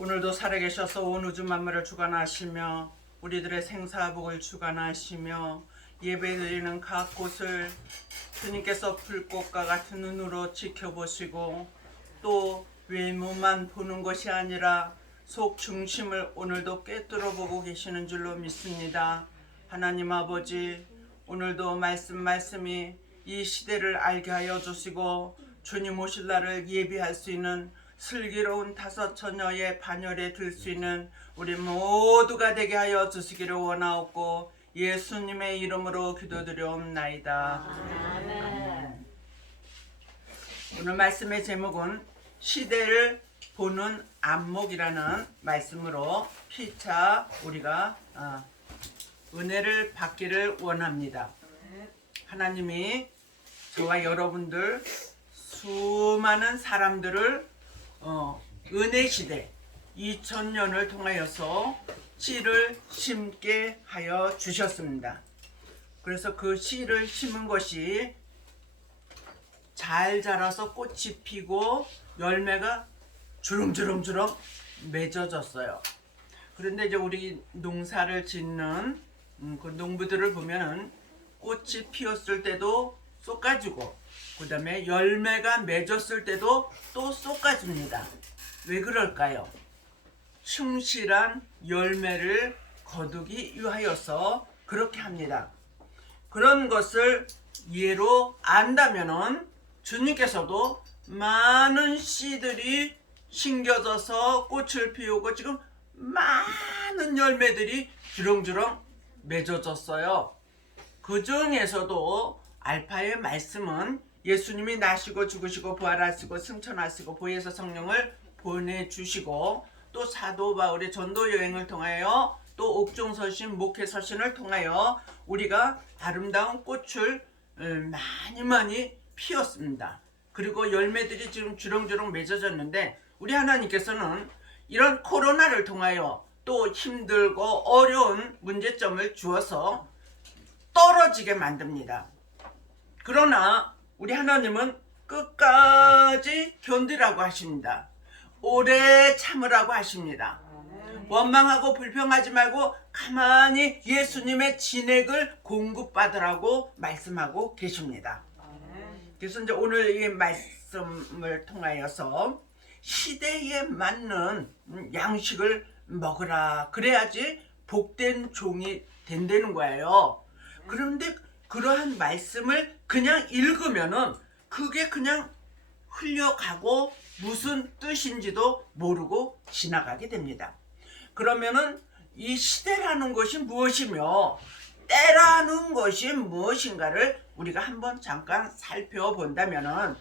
오늘도 살아계셔서 온 우주 만물을 주관하시며 우리들의 생사복을 주관하시며 예배드리는 각 곳을 주님께서 불꽃과 같은 눈으로 지켜보시고 또 외모만 보는 것이 아니라 속 중심을 오늘도 꿰뚫어 보고 계시는 줄로 믿습니다. 하나님 아버지, 오늘도 말씀이 이 시대를 알게 하여 주시고 주님 오실 날을 예비할 수 있는 슬기로운 다섯 처녀의 반열에 들 수 있는 우리 모두가 되게 하여 주시기를 원하옵고 예수님의 이름으로 기도드려옵나이다. 아멘. 오늘 말씀의 제목은 시대를 보는 안목이라는 말씀으로 피차 우리가 은혜를 받기를 원합니다. 하나님이 저와 여러분들 수많은 사람들을 은혜 시대 2000년을 통하여서 씨를 심게 하여 주셨습니다. 그래서 그 씨를 심은 것이 잘 자라서 꽃이 피고 열매가 주렁주렁 맺어졌어요. 그런데 이제 우리 농사를 짓는 그 농부들을 보면 꽃이 피었을 때도 쏟아주고 그 다음에 열매가 맺었을 때도 또 쏟아줍니다. 왜 그럴까요? 충실한 열매를 거두기 위하여서 그렇게 합니다. 그런 것을 예로 안다면은 주님께서도 많은 씨들이 심겨져서 꽃을 피우고 지금 많은 열매들이 주렁주렁 맺어졌어요. 그 중에서도 알파의 말씀은 예수님이 나시고 죽으시고 부활하시고 승천하시고 보혜사 성령을 보내주시고 또 사도 바울의 전도 여행을 통하여 또 옥중서신 목회서신을 통하여 우리가 아름다운 꽃을 많이 피웠습니다. 그리고 열매들이 지금 주렁주렁 맺어졌는데 우리 하나님께서는 이런 코로나를 통하여 또 힘들고 어려운 문제점을 주어서 떨어지게 만듭니다. 그러나 우리 하나님은 끝까지 견디라고 하십니다. 오래 참으라고 하십니다. 원망하고 불평하지 말고 가만히 예수님의 진액을 공급받으라고 말씀하고 계십니다. 그래서 이제 오늘 이 말씀을 통하여서 시대에 맞는 양식을 먹으라. 그래야지 복된 종이 된다는 거예요. 그런데 그러한 말씀을 그냥 읽으면은 그게 그냥 흘려가고 무슨 뜻인지도 모르고 지나가게 됩니다. 그러면은 이 시대라는 것이 무엇이며 때라는 것이 무엇인가를 우리가 한번 잠깐 살펴본다면은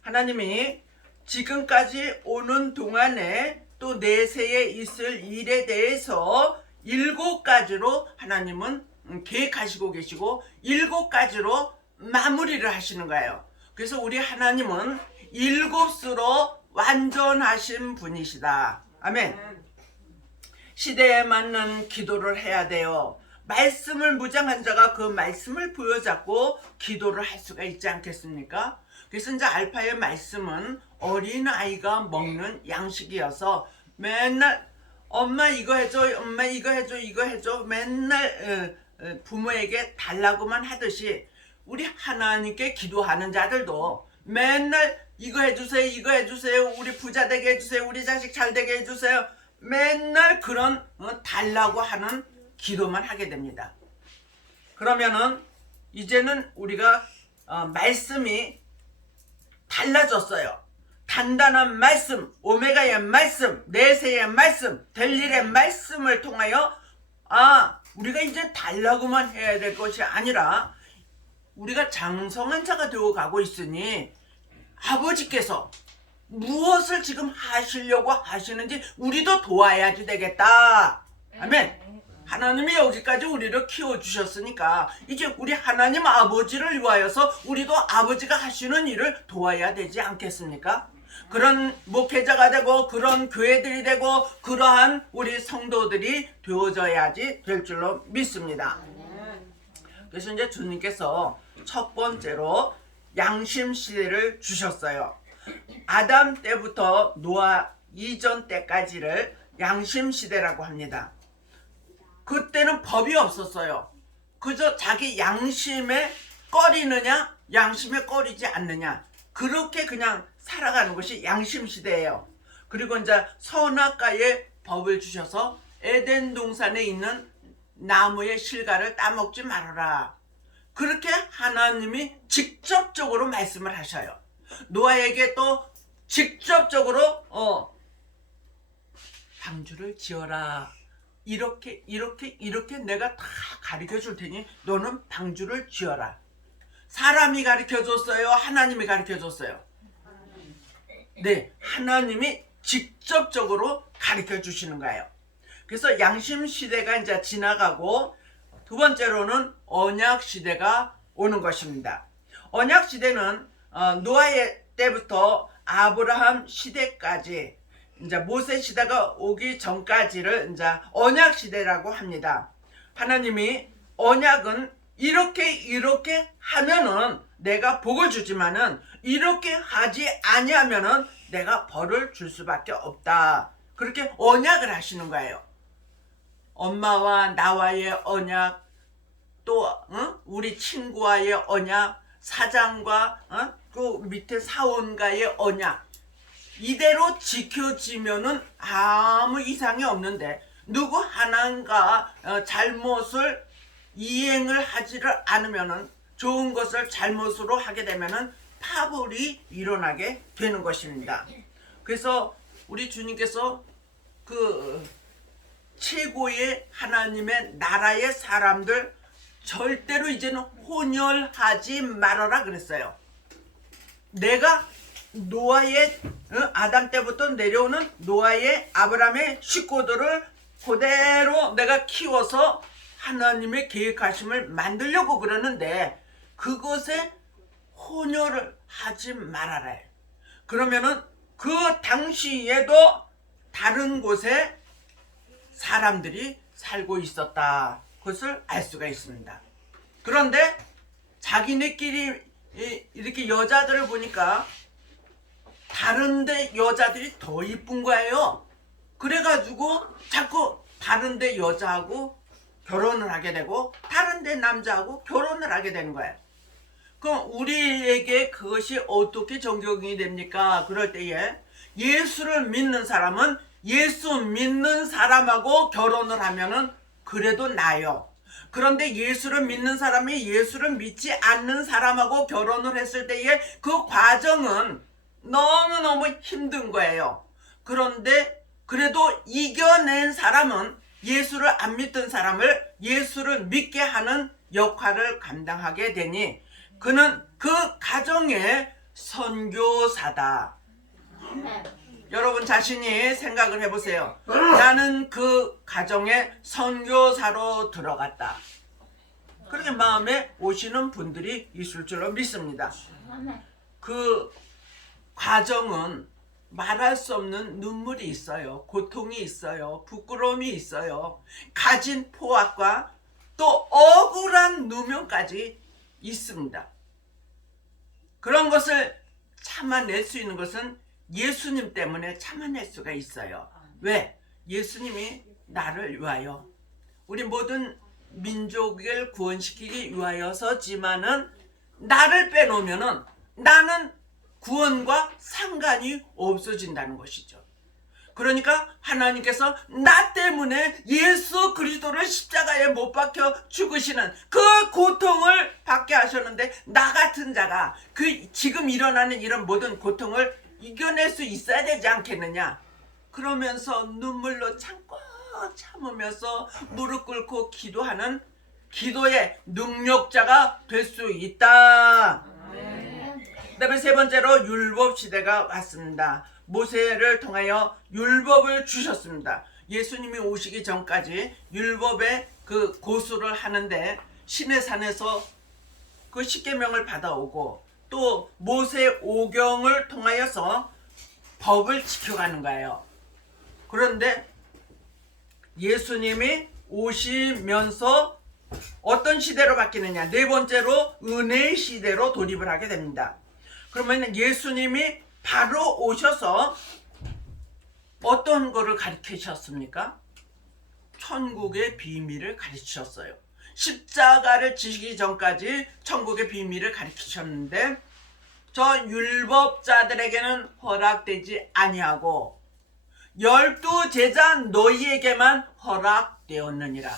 하나님이 지금까지 오는 동안에 또 내세에 있을 일에 대해서 7가지로 하나님은 계획하시고 계시고 7가지로 마무리를 하시는 거예요. 그래서 우리 하나님은 7수로 완전하신 분이시다. 아멘. 시대에 맞는 기도를 해야 돼요. 말씀을 무장한 자가 그 말씀을 부여잡고 기도를 할 수가 있지 않겠습니까? 그래서 이제 알파의 말씀은 어린아이가 먹는 양식이어서 맨날 엄마 이거 해줘, 엄마 이거 해줘, 이거 해줘 맨날 부모에게 달라고만 하듯이 우리 하나님께 기도하는 자들도 맨날 이거 해주세요, 이거 해주세요, 우리 부자 되게 해주세요, 우리 자식 잘 되게 해주세요 맨날 그런 달라고 하는 기도만 하게 됩니다. 그러면은 이제는 우리가 말씀이 달라졌어요. 단단한 말씀, 오메가의 말씀, 내세의 말씀, 델릴의 말씀을 통하여 우리가 이제 달라고만 해야 될 것이 아니라 우리가 장성한 자가 되어 가고 있으니 아버지께서 무엇을 지금 하시려고 하시는지 우리도 도와야지 되겠다. 아멘. 하나님이 여기까지 우리를 키워주셨으니까 이제 우리 하나님 아버지를 위하여서 우리도 아버지가 하시는 일을 도와야 되지 않겠습니까? 그런 목회자가 되고 그런 교회들이 되고 그러한 우리 성도들이 되어져야지 될 줄로 믿습니다. 그래서 이제 주님께서 첫 번째로 양심 시대를 주셨어요. 아담 때부터 노아 이전 때까지를 양심 시대라고 합니다. 그때는 법이 없었어요. 그저 자기 양심에 꺼리느냐 양심에 꺼리지 않느냐 그렇게 그냥 살아가는 것이 양심 시대예요. 그리고 이제 선악과의 법을 주셔서 에덴 동산에 있는 나무의 실과를 따먹지 말아라. 그렇게 하나님이 직접적으로 말씀을 하셔요. 노아에게 또 직접적으로 방주를 지어라. 이렇게 내가 다 가르쳐 줄 테니 너는 방주를 지어라. 사람이 가르쳐 줬어요? 하나님이 가르쳐 줬어요? 네, 하나님이 직접적으로 가르쳐 주시는 거예요. 그래서 양심 시대가 이제 지나가고 두 번째로는 언약 시대가 오는 것입니다. 언약 시대는 노아의 때부터 아브라함 시대까지 이제 모세 시대가 오기 전까지를 이제 언약 시대라고 합니다. 하나님이 언약은 이렇게 하면은 내가 복을 주지만은 이렇게 하지 아니하면은 내가 벌을 줄 수밖에 없다. 그렇게 언약을 하시는 거예요. 엄마와 나와의 언약, 또 우리 친구와의 언약, 사장과 그 밑에 사원과의 언약, 이대로 지켜지면은 아무 이상이 없는데 누구 하나가 잘못을 이행을 하지를 않으면은 좋은 것을 잘못으로 하게 되면은 파벌이 일어나게 되는 것입니다. 그래서 우리 주님께서 그 최고의 하나님의 나라의 사람들 절대로 이제는 혼혈하지 말아라 그랬어요. 내가 노아의 아담 때부터 내려오는 노아의 아브라함의 식구들을 그대로 내가 키워서 하나님의 계획하심을 만들려고 그러는데 그것에 혼혈을 하지 말아라. 그러면은 그 당시에도 다른 곳에 사람들이 살고 있었다. 그것을 알 수가 있습니다. 그런데 자기네끼리 이렇게 여자들을 보니까 다른데 여자들이 더 이쁜 거예요. 그래가지고 자꾸 다른데 여자하고 결혼을 하게 되고 다른데 남자하고 결혼을 하게 되는 거예요. 그럼 우리에게 그것이 어떻게 적용이 됩니까? 그럴 때에 예수를 믿는 사람은 예수 믿는 사람하고 결혼을 하면은 그래도 나아요. 그런데 예수를 믿는 사람이 예수를 믿지 않는 사람하고 결혼을 했을 때에 그 과정은 너무너무 힘든 거예요. 그런데 그래도 이겨낸 사람은 예수를 안 믿던 사람을 예수를 믿게 하는 역할을 감당하게 되니 그는 그 가정의 선교사다. 여러분 자신이 생각을 해보세요. 나는 그 가정의 선교사로 들어갔다. 그렇게 마음에 오시는 분들이 있을 줄로 믿습니다. 그 과정은 말할 수 없는 눈물이 있어요. 고통이 있어요. 부끄러움이 있어요. 가진 포악과 또 억울한 누명까지 있습니다. 그런 것을 참아낼 수 있는 것은 예수님 때문에 참아낼 수가 있어요. 왜? 예수님이 나를 위하여 우리 모든 민족을 구원시키기 위하여서지만은 나를 빼놓으면은 나는 구원과 상관이 없어진다는 것이죠. 그러니까 하나님께서 나 때문에 예수 그리스도를 십자가에 못 박혀 죽으시는 그 고통을 받게 하셨는데 나 같은 자가 그 지금 일어나는 이런 모든 고통을 이겨낼 수 있어야 되지 않겠느냐. 그러면서 눈물로 참으면서 무릎 꿇고 기도하는 기도의 능력자가 될 수 있다. 그 다음에 세 번째로 율법 시대가 왔습니다. 모세를 통하여 율법을 주셨습니다. 예수님이 오시기 전까지 율법의 그 고수를 하는데 시내산에서 그 십계명을 받아오고 또 모세 오경을 통하여서 법을 지켜가는 거예요. 그런데 예수님이 오시면서 어떤 시대로 바뀌느냐? 네 번째로 은혜의 시대로 돌입을 하게 됩니다. 그러면 예수님이 바로 오셔서 어떤 거를 가르치셨습니까? 천국의 비밀을 가르치셨어요. 십자가를 지시기 전까지 천국의 비밀을 가르치셨는데 저 율법자들에게는 허락되지 아니하고 12제자 너희에게만 허락되었느니라.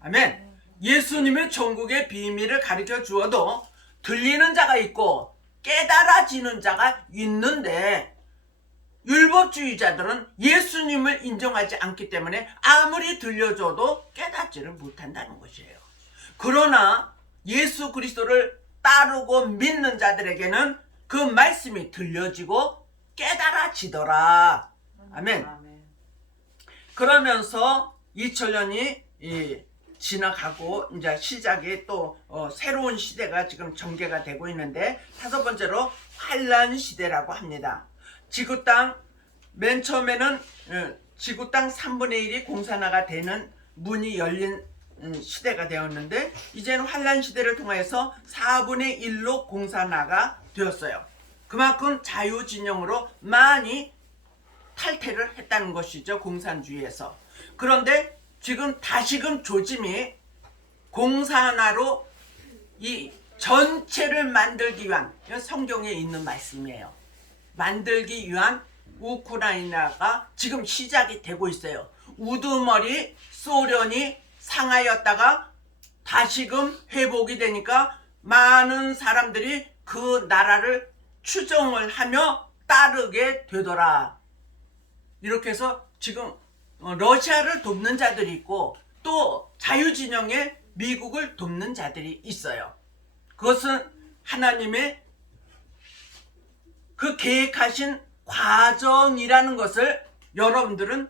아멘. 예수님의 천국의 비밀을 가르쳐 주어도 들리는 자가 있고 깨달아지는 자가 있는데 율법주의자들은 예수님을 인정하지 않기 때문에 아무리 들려줘도 깨닫지를 못한다는 것이에요. 그러나 예수 그리스도를 따르고 믿는 자들에게는 그 말씀이 들려지고 깨달아지더라. 아멘. 그러면서 2000년이 지나가고 이제 시작이 또 새로운 시대가 지금 전개가 되고 있는데 다섯 번째로 환란 시대라고 합니다. 지구 땅 맨 처음에는 지구 땅 3분의 1이 공산화가 되는 문이 열린 시대가 되었는데 이제는 환란 시대를 통해서 4분의 1로 공산화가 되었어요. 그만큼 자유진영으로 많이 탈퇴를 했다는 것이죠. 공산주의에서. 그런데 지금 다시금 조짐이 공산화로 이 전체를 만들기 위한, 성경에 있는 말씀이에요. 만들기 위한 우크라이나가 지금 시작이 되고 있어요. 우두머리 소련이 상하였다가 다시금 회복이 되니까 많은 사람들이 그 나라를 추종을 하며 따르게 되더라. 이렇게 해서 지금 러시아를 돕는 자들이 있고 또 자유진영의 미국을 돕는 자들이 있어요. 그것은 하나님의 그 계획하신 과정이라는 것을 여러분들은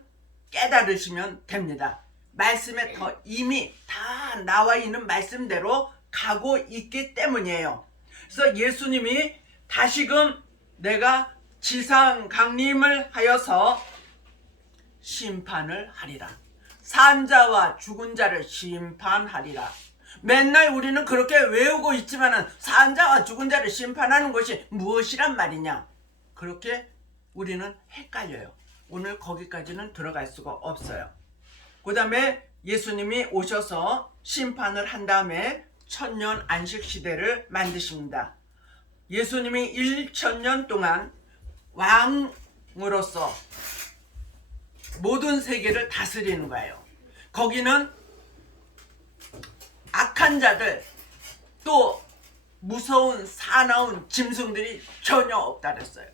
깨달으시면 됩니다. 말씀에 더 이미 다 나와 있는 말씀대로 가고 있기 때문이에요. 그래서 예수님이 다시금 내가 지상 강림을 하여서 심판을 하리라. 산 자와 죽은 자를 심판하리라. 맨날 우리는 그렇게 외우고 있지만은 산 자와 죽은 자를 심판하는 것이 무엇이란 말이냐? 그렇게 우리는 헷갈려요. 오늘 거기까지는 들어갈 수가 없어요. 그 다음에 예수님이 오셔서 심판을 한 다음에 천년 안식 시대를 만드십니다. 예수님이 1000년 동안 왕으로서 모든 세계를 다스리는 거예요. 거기는 악한 자들 또 무서운 사나운 짐승들이 전혀 없다 그랬어요.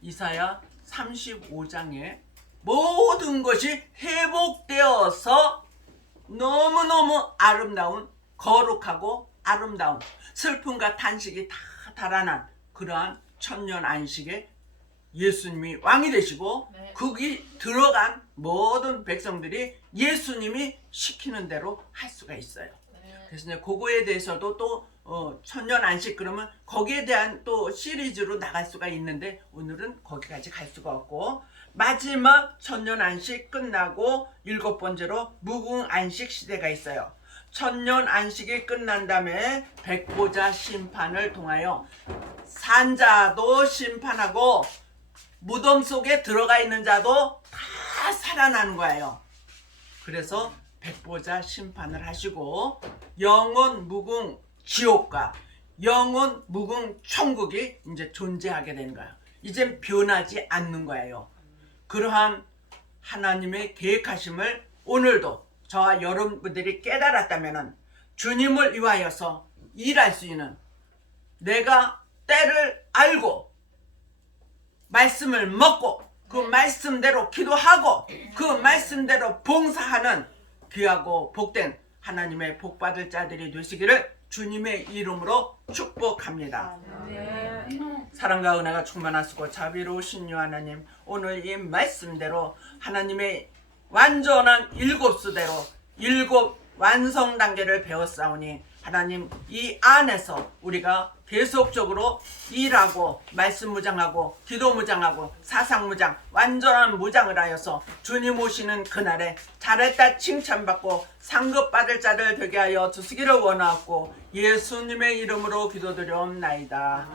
이사야 35장에 모든 것이 회복되어서 너무너무 아름다운, 거룩하고 아름다운 슬픔과 탄식이 다 달아난 그러한 천년 안식에 예수님이 왕이 되시고 거기 들어간 모든 백성들이 예수님이 시키는 대로 할 수가 있어요. 그래서 이제 그거에 대해서도 또 천년 안식 그러면 거기에 대한 또 시리즈로 나갈 수가 있는데 오늘은 거기까지 갈 수가 없고 마지막 천년 안식 끝나고 7번째로 무궁 안식 시대가 있어요. 천년 안식이 끝난 다음에 백보자 심판을 통하여 산자도 심판하고 무덤 속에 들어가 있는 자도 다 살아나는 거예요. 그래서 백보자 심판을 하시고 영원 무궁 지옥과 영원 무궁 천국이 이제 존재하게 되는 거예요. 이젠 변하지 않는 거예요. 그러한 하나님의 계획하심을 오늘도 저와 여러분들이 깨달았다면 주님을 위하여서 일할 수 있는 내가 때를 알고 말씀을 먹고 그 말씀대로 기도하고 그 말씀대로 봉사하는 귀하고 복된 하나님의 복받을 자들이 되시기를 주님의 이름으로 축복합니다. 사랑과 은혜가 충만하시고 자비로우신 유 하나님, 오늘 이 말씀대로 하나님의 완전한 7수대로 7 완성 단계를 배웠사오니 하나님 이 안에서 우리가 계속적으로 일하고 말씀 무장하고 기도 무장하고 사상 무장 완전한 무장을 하여서 주님 오시는 그날에 잘했다 칭찬받고 상급 받을 자들 되게 하여 주시기를 원하옵고 예수님의 이름으로 기도드려옵나이다.